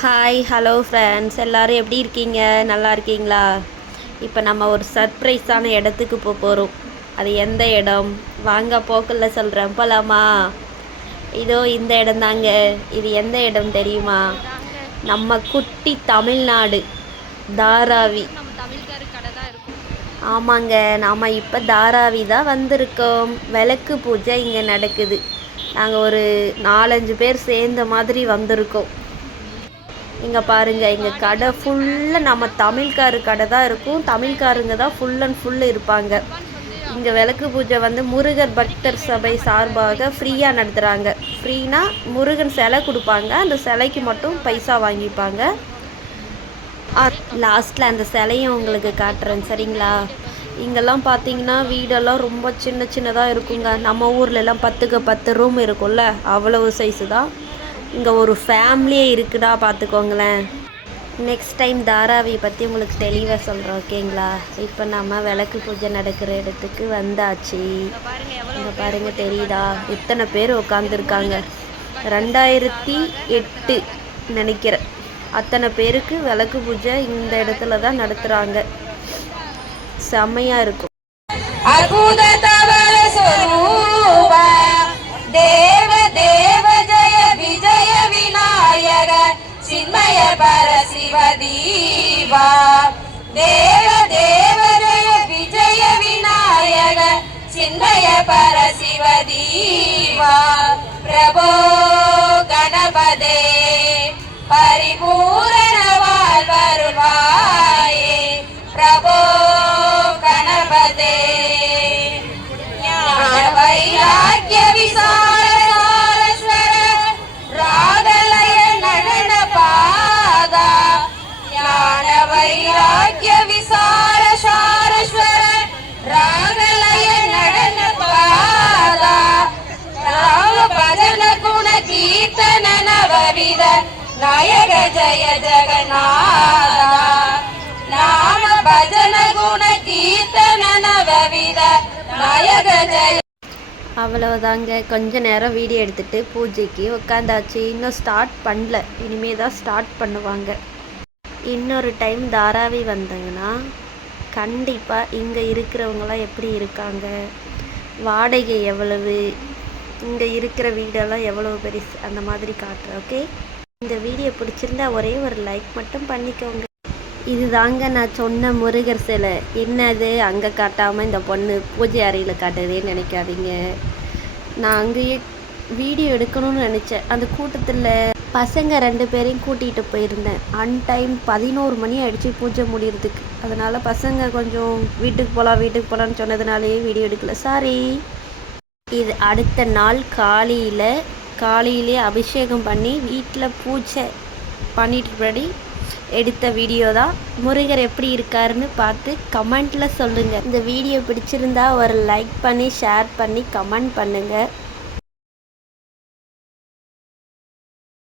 Hi hello friends, எல்லோரும் எப்படி இருக்கீங்க? நல்லா இருக்கீங்களா? இப்போ நம்ம ஒரு சர்ப்ரைஸான இடத்துக்கு போகிறோம். அது எந்த இடம்? வாங்க போக்கல்ல சொல்கிறேன், போகலாமா? இதோ இந்த இடம் தாங்க. இது எந்த இடம் தெரியுமா? நம்ம குட்டி தமிழ்நாடு, தாராவி. ஆமாங்க, நாம் இப்போ தாராவி தான் வந்திருக்கோம். விளக்கு பூஜை இங்கே நடக்குது. நாங்கள் ஒரு 4-5 பேர் சேர்ந்த மாதிரி வந்திருக்கோம். இங்கே பாருங்கள், இங்கே கடை ஃபுல்லாக நம்ம தமிழ்காரு கடை தான் இருக்கும். தமிழ்காரங்க தான் ஃபுல் அண்ட் ஃபுல்லு இருப்பாங்க. இங்கே விளக்கு பூஜை வந்து முருகர் பக்தர் சபை சார்பாக ஃப்ரீயாக நடத்துகிறாங்க. ஃப்ரீனா முருகன் சிலை கொடுப்பாங்க, அந்த சிலைக்கு மட்டும் பைசா வாங்கிப்பாங்க. லாஸ்ட்டில் அந்த சிலையும் உங்களுக்கு காட்டுறேன், சரிங்களா? இங்கெல்லாம் பார்த்தீங்கன்னா வீடெல்லாம் ரொம்ப சின்ன சின்னதாக இருக்குங்க. நம்ம ஊர்லெலாம் 10க்கு 10 ரூம் இருக்கும்ல, அவ்வளவு சைஸு தான். இங்கே ஒரு ஃபேமிலியே இருக்குடா, பார்த்துக்கோங்களேன். நெக்ஸ்ட் டைம் தாராவியை பற்றி உங்களுக்கு தெளிவாக சொல்கிறோம், ஓகேங்களா? இப்போ நம்ம விளக்கு பூஜை நடக்கிற இடத்துக்கு வந்தாச்சு. இங்கே பாருங்கள், தெரியுதா? இத்தனை பேர் உட்காந்துருக்காங்க. 2008 நினைக்கிறேன். அத்தனை பேருக்கு விளக்கு பூஜை இந்த இடத்துல தான் நடத்துகிறாங்க. செம்மையாக இருக்கும். चिन्मय पर शिव दीवा देव देव जय विजय विनायक चिन्मय पर शिव दीवा प्रभो गणपते परिपूर्ण वाल्वरुवाये प्रभो गणपते ज्ञान वैराग्य विसार विसार शारेश्वर रागलय नडन पादा राम भजन गुण कीर्तन नवविध नायक जय जगन्नाथ नाम भजन गुण कीर्तन नवविध नायक जय. அவ்வளவுதாங்க. கொஞ்ச நேரம் வீடியோ எடுத்துகிட்டு பூஜைக்கு உட்காந்தாச்சு. இன்னும் ஸ்டார்ட் பண்ணல, இனிமே தான் ஸ்டார்ட் பண்ணுவாங்க. இன்னொரு டைம் தாராவி வந்தாங்கன்னா கண்டிப்பாக இங்கே இருக்கிறவங்களாம் எப்படி இருக்காங்க, வாடகை எவ்வளவு, இங்கே இருக்கிற வீடெல்லாம் எவ்வளவு பெருசு, அந்த மாதிரி காட்டுறேன், ஓகே? இந்த வீடியோ பிடிச்சிருந்தா ஒரே ஒரு லைக் மட்டும் பண்ணிக்கோங்க. இது தாங்க நான் சொன்ன முருகர் சிலை. என்னது அங்கே காட்டாமல் இந்த பொண்ணு பூஜை அறையில் காட்டுறதேன்னு நினைக்காதீங்க. நான் அங்கேயே வீடியோ எடுக்கணும்னு நினச்சேன். அந்த கூட்டத்தில் பசங்க 2 பேரையும் கூட்டிகிட்டு போயிருந்தேன். அன்டைம் 11 மணி ஆகிடுச்சு பூஜை முடியறதுக்கு. அதனால் பசங்க கொஞ்சம் வீட்டுக்கு போகலான்னு சொன்னதுனாலேயே வீடியோ எடுக்கல, சாரி. இது அடுத்த நாள் காலையிலே அபிஷேகம் பண்ணி வீட்டில் பூஜை பண்ணிட்டு முன்னாடி எடுத்த வீடியோ தான். முருகர் எப்படி இருக்காருன்னு பார்த்து கமெண்ட்டில் சொல்லுங்கள். இந்த வீடியோ பிடிச்சிருந்தா ஒரு லைக் பண்ணி ஷேர் பண்ணி கமெண்ட் பண்ணுங்கள்.